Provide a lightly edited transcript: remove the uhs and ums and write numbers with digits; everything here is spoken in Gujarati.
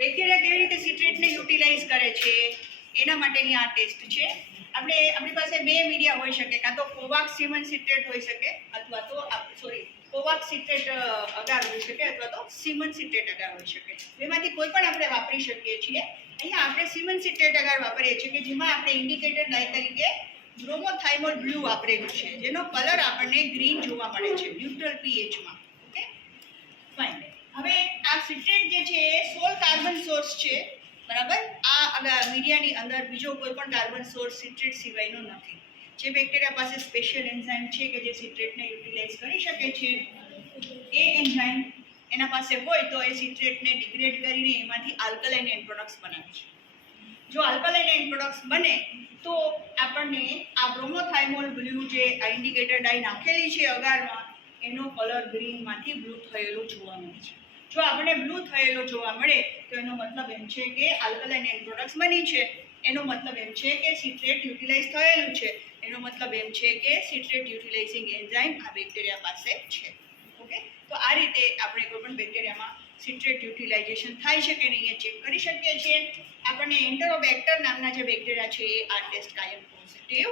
બેક્ટેરિયા કેવી રીતે સિટ્રેટને યુટિલાઇઝ કરે છે એના માટેની આ ટેસ્ટ છે. આપણી પાસે બે મીડિયા હોઈ શકે, કાં તો કોવાક્સ સીમન સિટ્રેટ હોઈ શકે અથવા તો કોવાક્સ સિટ્રેટ અગાર હોઈ શકે અથવા તો સીમન સિટ્રેટ અગાર હોઈ શકે. બેમાંથી કોઈ પણ આપણે વાપરી શકીએ છીએ. અહીંયા આપણે સીમન સિટ્રેટ અગાર વાપરીએ છીએ કે જેમાં આપણે ઇન્ડિકેટર ડાય તરીકે બ્રોમોથાઇમોલ બ્લુ વાપરેલું છે, જેનો કલર આપણને ગ્રીન જોવા મળે છે ન્યુટ્રલ પીએચમાં. Okay, fine. હવે આ સિટ્રેટ જે છે એ 16 કાર્બન સોર્સ છે, બરાબર. આ મીડિયાની અંદર બીજો કોઈ પણ કાર્બન સોર્સ સિટ્રેટ સિવાયનો નથી. જે બેક્ટેરિયા પાસે સ્પેશિયલ એન્ઝાઇમ છે કે જે સિટ્રેટને યુટિલાઇઝ કરી શકે છે, એ એન્ઝાઇમ એના પાસે હોય તો એ સિટ્રેટને ડિગ્રેડ કરીને એમાંથી આલ્કલાઇન એન્ડ પ્રોડક્ટ્સ બનાવે છે. જો આલ્કલાઇન એન્ડ પ્રોડક્ટ્સ બને તો આપણને આ બ્રોમોથાઇમોલ બ્લુ જે ઇન્ડિકેટર ડાય નાખેલી છે અગારમાં, એનો કલર ગ્રીનમાંથી બ્લુ થયેલો જોવા મળે છે. જો આપણે બ્લુ થયેલો જોવા મળે તો એનો મતલબ એમ છે કે આલ્કલાઇન એન્ડ પ્રોડક્ટ્સ બની છે. એનો મતલબ એમ છે કે સિટ્રેટ યુટિલાઇઝ થયેલું છે. એનો મતલબ એમ છે કે સિટ્રેટ યુટિલાઇઝિંગ એન્ઝાઇમ આ બેક્ટેરિયા પાસે છે. ઓકે, તો આ રીતે આપણે કોઈ પણ બેક્ટેરિયામાં સિટ્રેટ યુટિલાઇઝેશન થાય છે કે નહીં એ ચેક કરી શકીએ છીએ. આપણને એન્ટેરોબેક્ટર નામના જે બેક્ટેરિયા છે એ આ ટેસ્ટ કાયમ પોઝિટિવ